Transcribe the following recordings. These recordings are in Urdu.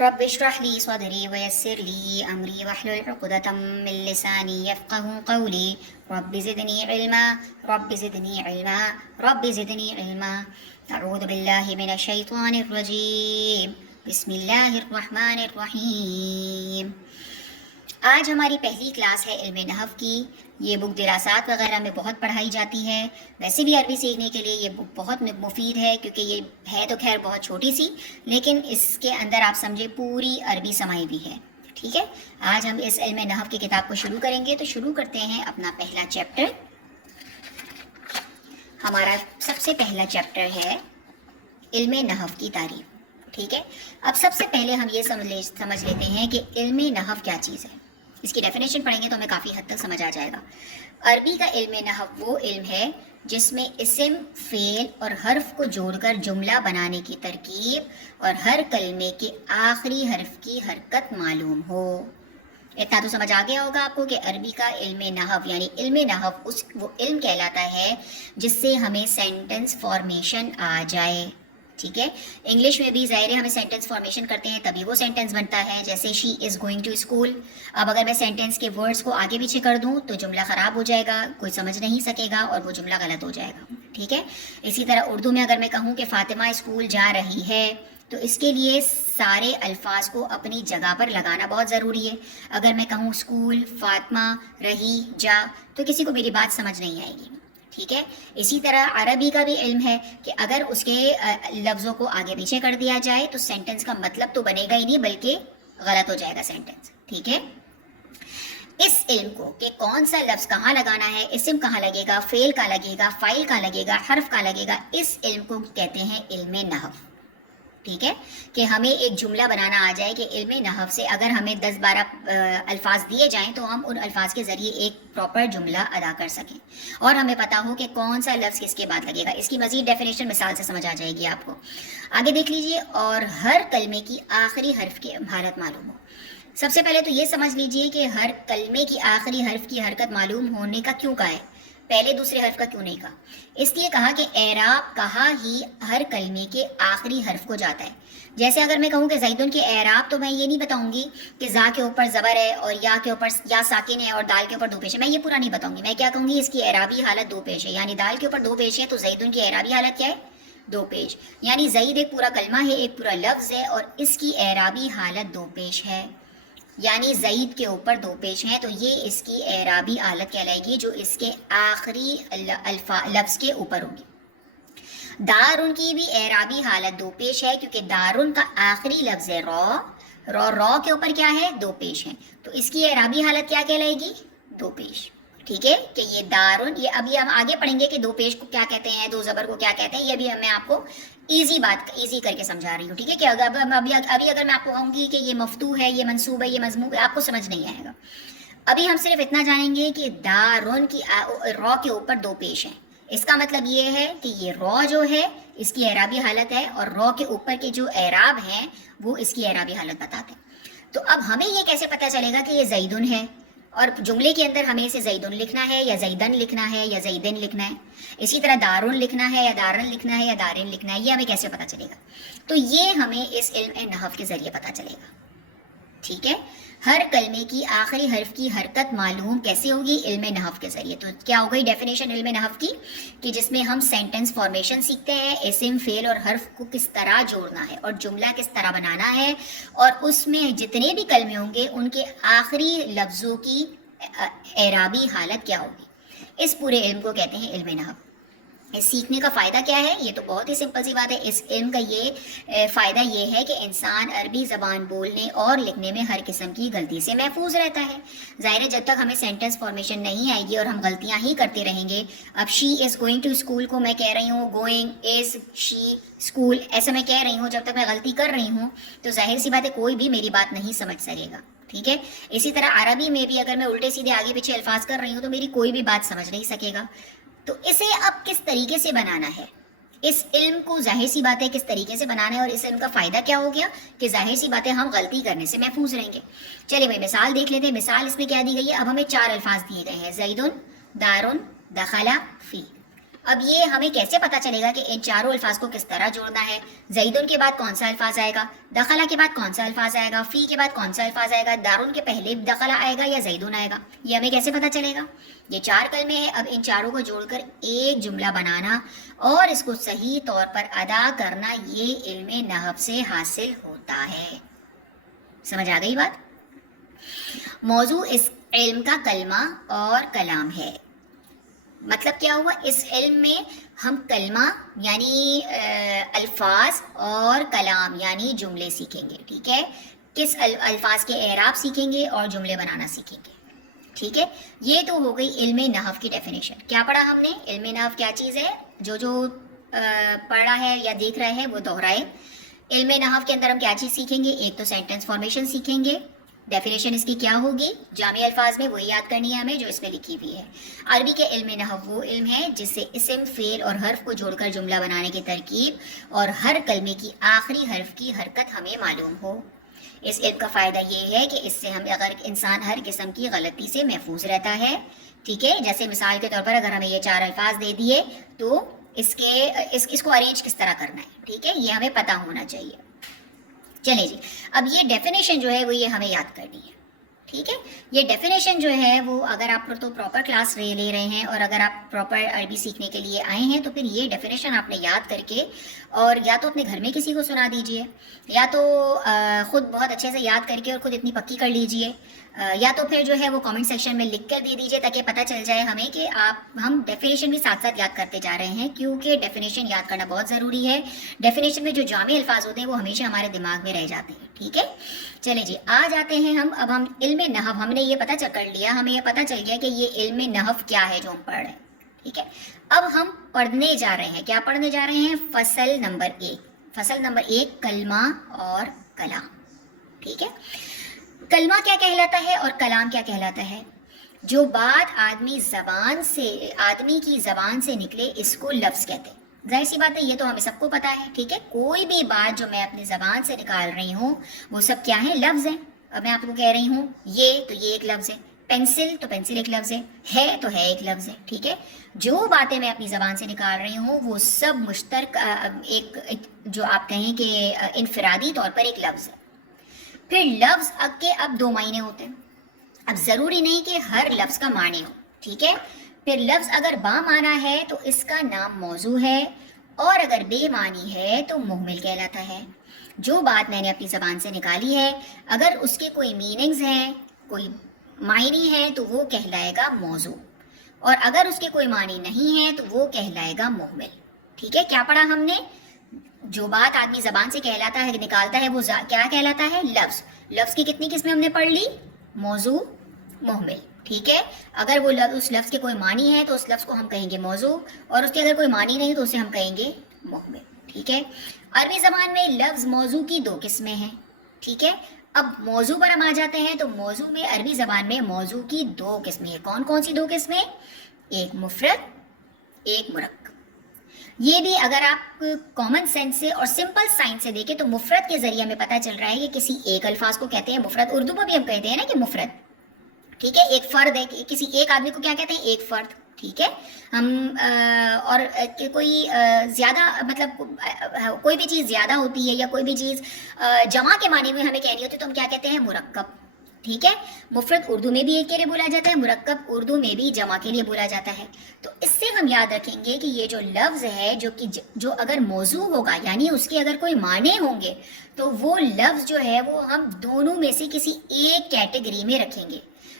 رب اشرح لي صدري ويسر لي أمري واحلل عقدة من لساني يفقه قولي رب زدني علما رب زدني علما رب زدني علما أعوذ بالله من الشيطان الرجيم بسم الله الرحمن الرحیم۔ آج ہماری پہلی کلاس ہے علم نحو کی۔ یہ بک دراسات وغیرہ میں بہت پڑھائی جاتی ہے۔ ویسے بھی عربی سیکھنے کے لیے یہ بک بہت مفید ہے، کیونکہ یہ ہے تو خیر بہت چھوٹی سی، لیکن اس کے اندر آپ سمجھے پوری عربی سمائی بھی ہے۔ ٹھیک ہے، آج ہم اس علم نحو کی کتاب کو شروع کریں گے، تو شروع کرتے ہیں اپنا پہلا چیپٹر۔ ہمارا سب سے پہلا چیپٹر ہے علم نحو کی تعریف۔ ٹھیک ہے، اب سب سے پہلے ہم یہ سمجھ لیتے ہیں کہ علم نحو کیا چیز ہے۔ اس کی ڈیفینیشن پڑھیں گے تو ہمیں کافی حد تک سمجھ آ جائے گا۔ عربی کا علم نحو وہ علم ہے جس میں اسم، فعل اور حرف کو جوڑ کر جملہ بنانے کی ترکیب اور ہر کلمے کے آخری حرف کی حرکت معلوم ہو۔ اتنا تو سمجھ آ گیا ہوگا آپ کو کہ عربی کا علم نحو یعنی علم نحو وہ علم کہلاتا ہے جس سے ہمیں سینٹنس فارمیشن آ جائے۔ ٹھیک ہے، انگلش میں بھی ظاہر ہے ہمیں سینٹنس فارمیشن کرتے ہیں تبھی وہ سینٹنس بنتا ہے، جیسے شی از گوئنگ ٹو اسکول۔ اب اگر میں سینٹنس کے ورڈز کو آگے پیچھے کر دوں تو جملہ خراب ہو جائے گا، کوئی سمجھ نہیں سکے گا اور وہ جملہ غلط ہو جائے گا۔ ٹھیک ہے، اسی طرح اردو میں اگر میں کہوں کہ فاطمہ اسکول جا رہی ہے تو اس کے لیے سارے الفاظ کو اپنی جگہ پر لگانا بہت ضروری ہے۔ اگر میں کہوں اسکول، فاطمہ، رہی، جا، تو کسی کو میری بات سمجھ نہیں آئے گی۔ ٹھیک ہے، اسی طرح عربی کا بھی علم ہے کہ اگر اس کے لفظوں کو آگے پیچھے کر دیا جائے تو سینٹنس کا مطلب تو بنے گا ہی نہیں بلکہ غلط ہو جائے گا سینٹنس۔ ٹھیک ہے، اس علم کو کہ کون سا لفظ کہاں لگانا ہے، اسم کہاں لگے گا، فعل کا لگے گا، فاعل کا لگے گا، حرف کا لگے گا، اس علم کو کہتے ہیں علم نحو۔ ٹھیک ہے، کہ ہمیں ایک جملہ بنانا آ جائے کہ علم نحو سے اگر ہمیں 10-12 الفاظ دیے جائیں تو ہم ان الفاظ کے ذریعے ایک پراپر جملہ ادا کر سکیں اور ہمیں پتا ہو کہ کون سا لفظ کس کے بعد لگے گا۔ اس کی مزید ڈیفینیشن مثال سے سمجھ آ جائے گی آپ کو۔ آگے دیکھ لیجئے، اور ہر کلمے کی آخری حرف کی حالت معلوم ہو۔ سب سے پہلے تو یہ سمجھ لیجئے کہ ہر کلمے کی آخری حرف کی حرکت معلوم ہونے کا کیوں کہا ہے، پہلے دوسرے حرف کا کیوں نہیں کہا؟ اس لیے کہا کہ اعراب کہا ہی ہر کلمے کے آخری حرف کو جاتا ہے۔ جیسے اگر میں کہوں کہ زیدن کے اعراب تو میں یہ نہیں بتاؤں گی کہ زا کے اوپر زبر ہے اور یا کے اوپر یا ساکن ہے اور دال کے اوپر دو پیش ہے، میں یہ پورا نہیں بتاؤں گی۔ میں کیا کہوں گی، اس کی اعرابی حالت دو پیش ہے، یعنی دال کے اوپر دو پیش ہے تو زیدن کی اعرابی حالت کیا ہے، دو پیش۔ یعنی زید ایک پورا کلمہ ہے، ایک پورا لفظ ہے اور اس کی اعرابی حالت دو پیش ہے، یعنی زید کے اوپر دو پیش ہیں تو یہ اس کی اعرابی حالت کہلائے گی جو اس کے آخری لفظ کے اوپر ہوگی۔ دارن کی بھی اعرابی حالت دو پیش ہے کیونکہ دارن کا آخری لفظ ہے رو کے اوپر کیا ہے، دو پیش ہیں، تو اس کی اعرابی حالت کیا کہلائے گی، دو پیش۔ ٹھیک ہے، کہ یہ دارن، یہ ابھی ہم آگے پڑھیں گے کہ دو پیش کو کیا کہتے ہیں، دو زبر کو کیا کہتے ہیں، یہ بھی میں آپ کو ایزی کر کے سمجھا رہی ہوں۔ ٹھیک ہے، کہ ابھی اگر میں آپ کو کہوں گی کہ یہ مفتوح ہے، یہ منصوب ہے، یہ مضموم ہے، آپ کو سمجھ نہیں آئے گا۔ ابھی ہم صرف اتنا جانیں گے کہ دارن کی رو کے اوپر دو پیش ہیں، اس کا مطلب یہ ہے کہ یہ رو جو ہے اس کی اعرابی حالت ہے اور رو کے اوپر کے جو اعراب ہیں وہ اس کی اعرابی حالت بتاتے ہیں۔ تو اب ہمیں یہ کیسے پتہ چلے گا کہ یہ زیدن ہے، اور جملے کے اندر ہمیں اسے زیدن لکھنا ہے یا زیدن لکھنا ہے یا زیدن لکھنا ہے، اسی طرح دارن لکھنا ہے یا دارن لکھنا ہے یا دارن لکھنا ہے، یہ ہمیں کیسے پتہ چلے گا؟ تو یہ ہمیں اس علم نحو کے ذریعے پتہ چلے گا۔ ٹھیک ہے، ہر کلمے کی آخری حرف کی حرکت معلوم کیسے ہوگی، علم نحو کے ذریعے۔ تو کیا ہو گئی ڈیفینیشن علم نحو کی، کہ جس میں ہم سینٹنس فارمیشن سیکھتے ہیں، اسم، فعل اور حرف کو کس طرح جوڑنا ہے اور جملہ کس طرح بنانا ہے، اور اس میں جتنے بھی کلمے ہوں گے ان کے آخری لفظوں کی اعرابی حالت کیا ہوگی۔ اس پورے علم کو کہتے ہیں علم نحو۔ اس سیکھنے کا فائدہ کیا ہے، یہ تو بہت ہی سمپل سی بات ہے۔ اس علم کا یہ فائدہ یہ ہے کہ انسان عربی زبان بولنے اور لکھنے میں ہر قسم کی غلطی سے محفوظ رہتا ہے۔ ظاہر ہے جب تک ہمیں سینٹنس فارمیشن نہیں آئے گی اور ہم غلطیاں ہی کرتے رہیں گے، اب شی از گوئنگ ٹو اسکول کو میں کہہ رہی ہوں گوئنگ از شی اسکول، ایسا میں کہہ رہی ہوں، جب تک میں غلطی کر رہی ہوں تو ظاہر سی بات ہے کوئی بھی میری بات نہیں سمجھ سکے گا۔ ٹھیک ہے، اسی طرح عربی میں بھی اگر میں الٹے سیدھے آگے پیچھے الفاظ کر رہی ہوں تو میری کوئی بھی بات سمجھ نہیں سکے گا۔ تو اسے اب کس طریقے سے بنانا ہے، اس علم کو ظاہر سی بات ہے کس طریقے سے بنانا ہے، اور اس علم کا فائدہ کیا ہو گیا کہ ظاہر سی بات ہے ہم غلطی کرنے سے محفوظ رہیں گے۔ چلیے بھائی مثال دیکھ لیتے ہیں۔ مثال اس میں کیا دی گئی ہے، اب ہمیں 4 الفاظ دیے گئے ہیں، زیدن، دارن، دخلا، فی۔ اب یہ ہمیں کیسے پتا چلے گا کہ ان چاروں الفاظ کو کس طرح جوڑنا ہے؟ زیدن کے بعد کون سا الفاظ آئے گا، دخلا کے بعد کون سا الفاظ آئے گا، فی کے بعد کون سا الفاظ آئے گا، دارن کے پہلے دخلا آئے گا یا زیدن آئے گا، یہ ہمیں کیسے پتا چلے گا؟ یہ 4 کلمے ہیں، اب ان چاروں کو جوڑ کر ایک جملہ بنانا اور اس کو صحیح طور پر ادا کرنا، یہ علم نحو سے حاصل ہوتا ہے۔ سمجھ آ گئی بات؟ موضوع اس علم کا کلمہ اور کلام ہے۔ مطلب کیا ہوا؟ اس علم میں ہم کلمہ یعنی الفاظ اور کلام یعنی جملے سیکھیں گے، ٹھیک ہے؟ کس الفاظ کے اعراب سیکھیں گے اور جملے بنانا سیکھیں گے، ٹھیک ہے؟ یہ تو ہو گئی علم نحو کی ڈیفینیشن۔ کیا پڑھا ہم نے؟ علم نحو کیا چیز ہے؟ جو پڑھا ہے یا دیکھ رہے ہیں وہ دوہرائے۔ علم نحو کے اندر ہم کیا چیز سیکھیں گے؟ ایک تو سینٹنس فارمیشن سیکھیں گے، ڈیفینیشن اس کی کیا ہوگی؟ جامع الفاظ میں وہی یاد کرنی ہے ہمیں جو اس میں لکھی ہوئی ہے۔ عربی کے علم نحو وہ علم ہے جس سے اسم، فعل اور حرف کو جوڑ کر جملہ بنانے کی ترکیب اور ہر کلمے کی آخری حرف کی حرکت ہمیں معلوم ہو۔ اس علم کا فائدہ یہ ہے کہ اس سے ہم اگر انسان ہر قسم کی غلطی سے محفوظ رہتا ہے، ٹھیک ہے؟ جیسے مثال کے طور پر اگر ہمیں یہ 4 الفاظ دے دیے تو اس کو ارینج کس طرح کرنا ہے، ٹھیک ہے؟ یہ ہمیں پتہ ہونا چاہیے۔ چلیں جی، اب یہ ڈیفینیشن جو ہے وہ یہ ہمیں یاد کرنی ہے، ٹھیک ہے؟ یہ ڈیفینیشن جو ہے وہ اگر آپ تو پراپر کلاس لے رہے ہیں اور اگر آپ پراپر عربی سیکھنے کے لیے آئے ہیں تو پھر یہ ڈیفینیشن آپ نے یاد کر کے اور یا تو اپنے گھر میں کسی کو سنا دیجئے یا تو خود بہت اچھے سے یاد کر کے اور خود اتنی پکی کر لیجئے، یا تو پھر جو ہے وہ کامنٹ سیکشن میں لکھ کر دے دیجئے تاکہ پتہ چل جائے ہمیں کہ ہم ڈیفینیشن بھی ساتھ ساتھ یاد کرتے جا رہے ہیں، کیونکہ ڈیفینیشن یاد کرنا بہت ضروری ہے۔ ڈیفینیشن میں جو جامع الفاظ ہوتے ہیں وہ ہمیشہ ہمارے دماغ میں رہ جاتے ہیں، ٹھیک ہے؟ چلیں جی، آ جاتے ہیں اب ہم علم نحو، ہم نے یہ پتہ کر لیا، ہمیں یہ پتہ چل گیا کہ یہ علم نحو کیا ہے جو ہم پڑھ رہے ہیں، ٹھیک ہے؟ اب ہم پڑھنے جا رہے ہیں، کیا پڑھنے جا رہے ہیں؟ فصل نمبر 1۔ فصل نمبر 1 کلمہ اور کلام، ٹھیک ہے؟ کلمہ کیا کہلاتا ہے اور کلام کیا کہلاتا ہے؟ جو بات آدمی کی زبان سے نکلے اس کو لفظ کہتے ہیں۔ ظاہر سی بات ہے، یہ تو ہمیں سب کو پتا ہے، ٹھیک ہے؟ کوئی بھی بات جو میں اپنی زبان سے نکال رہی ہوں وہ سب کیا ہے؟ لفظ ہیں۔ اب میں آپ کو کہہ رہی ہوں یہ تو یہ ایک لفظ ہے، پینسل تو پینسل ایک لفظ ہے تو ہے ایک لفظ ہے، ٹھیک ہے؟ جو باتیں میں اپنی زبان سے نکال رہی ہوں وہ سب مشترک ایک جو آپ کہیں کہ انفرادی طور پر ایک لفظ ہے۔ پھر لفظ کے اب 2 معنی ہوتے ہیں، اب ضروری نہیں کہ ہر لفظ کا معنی ہو، ٹھیک ہے؟ پھر لفظ اگر با معنی ہے تو اس کا نام موضوع ہے اور اگر بے معنی ہے تو مہمل کہلاتا ہے۔ جو بات میں نے اپنی زبان سے نکالی ہے اگر اس کے کوئی میننگز ہیں، کوئی معنی ہے تو وہ کہلائے گا موضوع، اور اگر اس کے کوئی معنی نہیں ہے تو وہ کہلائے گا مہمل، ٹھیک ہے؟ کیا پڑھا ہم نے؟ جو بات آدمی زبان سے کہلاتا ہے، نکالتا ہے، وہ کیا کہلاتا ہے؟ لفظ۔ لفظ کی کتنی قسمیں ہم نے پڑھ لی؟ موضوع، مہمل، ٹھیک ہے؟ اگر وہ اس لفظ کے کوئی معنی ہے تو اس لفظ کو ہم کہیں گے موضوع، اور اس کے اگر کوئی معنی نہیں تو اسے ہم کہیں گے مہمل، ٹھیک ہے؟ عربی زبان میں لفظ موضوع کی 2 قسمیں ہیں، ٹھیک ہے؟ اب موضوع پر ہم آ جاتے ہیں تو موضوع میں عربی زبان میں موضوع کی 2 قسمیں ہیں۔ کون کون سی 2 قسمیں؟ ایک مفرد، ایک مرکب۔ یہ بھی اگر آپ کامن سینس سے اور سمپل سائنس سے دیکھیں تو مفرد کے ذریعے ہمیں پتہ چل رہا ہے کہ کسی ایک الفاظ کو کہتے ہیں مفرد۔ اردو میں بھی ہم کہتے ہیں نا کہ مفرد، ٹھیک ہے؟ ایک فرد ہے، کسی ایک آدمی کو کیا کہتے ہیں؟ ایک فرد، ٹھیک ہے؟ ہم اور کوئی زیادہ مطلب کوئی بھی چیز زیادہ ہوتی ہے یا کوئی بھی چیز جمع کے معنی میں ہمیں کہنی ہوتی ہے تو ہم کیا کہتے ہیں؟ مرکب، ٹھیک ہے؟ مفرد اردو میں بھی ایک کے لیے بولا جاتا ہے، مرکب اردو میں بھی جمع کے لیے بولا جاتا ہے۔ تو اس سے ہم یاد رکھیں گے کہ یہ جو لفظ ہے جو اگر موضوع ہوگا یعنی اس کے اگر کوئی معنی ہوں گے تو وہ لفظ جو ہے وہ ہم دونوں میں سے کسی ایک کیٹیگری میں رکھیں گے،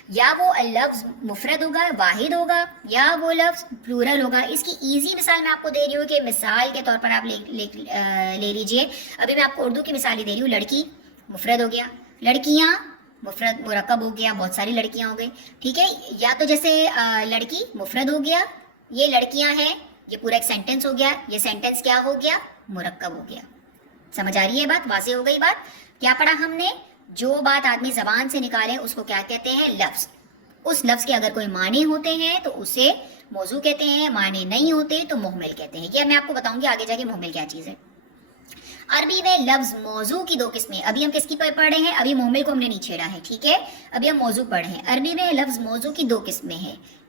یا وہ لفظ مفرد ہوگا، واحد ہوگا، یا وہ لفظ پلورل ہوگا۔ اس کی ایزی مثال میں آپ کو دے رہی ہوں کہ مثال کے طور پر آپ لے لیجئے، ابھی میں آپ کو اردو کی مثال ہی دے رہی ہوں۔ لڑکی مفرد ہو گیا، لڑکیاں مفرد مرکب ہو گیا، بہت ساری لڑکیاں ہو گئی، ٹھیک ہے؟ یا تو جیسے لڑکی مفرد ہو گیا، یہ لڑکیاں ہیں، یہ پورا ایک سینٹنس ہو گیا، یہ سینٹنس کیا ہو گیا؟ مرکب ہو گیا۔ سمجھ آ رہی ہے بات؟ واضح ہو گئی بات؟ کیا پڑھا ہم نے؟ جو بات آدمی زبان سے نکالے اس کو کیا کہتے ہیں؟ لفظ۔ اس لفظ کے اگر کوئی معنی ہوتے ہیں تو اسے موضوع کہتے ہیں، معنی نہیں ہوتے تو مہمل کہتے ہیں۔ یہ میں آپ کو بتاؤں گی آگے جا کے مہمل کیا چیز ہے۔ عربی میں لفظ موضوع کی 2 قسمیں، ابھی ہم کس کی پڑھ رہے ہیں؟ ابھی مہمل کو ہم نے نہیں چھیڑا ہے، ٹھیک ہے؟ ابھی ہم موضوع پڑھ رہے ہیں۔ عربی میں لفظ موضوع کی 2 قسمیں ہیں،